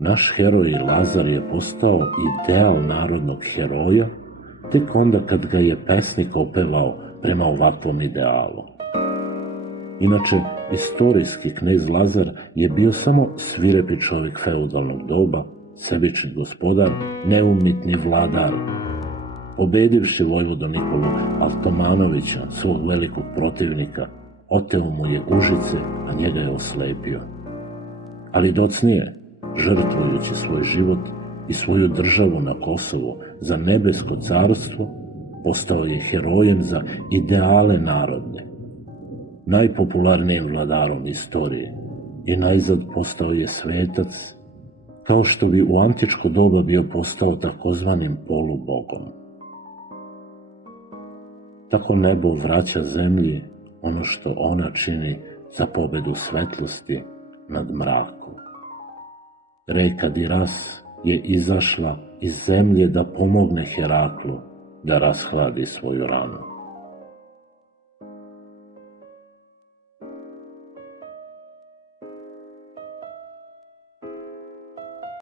Naš heroj Lazar je postao ideal narodnog heroja tek onda kad ga je pesnik opevao prema ovakvom idealu. Inače, istorijski knez Lazar je bio samo svirepi čovjek feudalnog doba, sebični gospodar, neumitni vladar. Pobedivši vojvodu Nikolu Altomanovića, svog velikog protivnika, oteo mu je Užice, a njega je oslepio. Ali docnije, žrtvujući svoj život i svoju državu na Kosovu za nebesko carstvo, postao je herojem za ideale narodne, najpopularnijim vladarom istorije i najzad postao je svetac, kao što bi u antičko doba bio postao takozvanim polubogom. Tako nebo vraća zemlji ono što ona čini za pobedu svetlosti nad mrakom. Reka Diras je izašla iz zemlje da pomogne Heraklu da rashladi svoju ranu.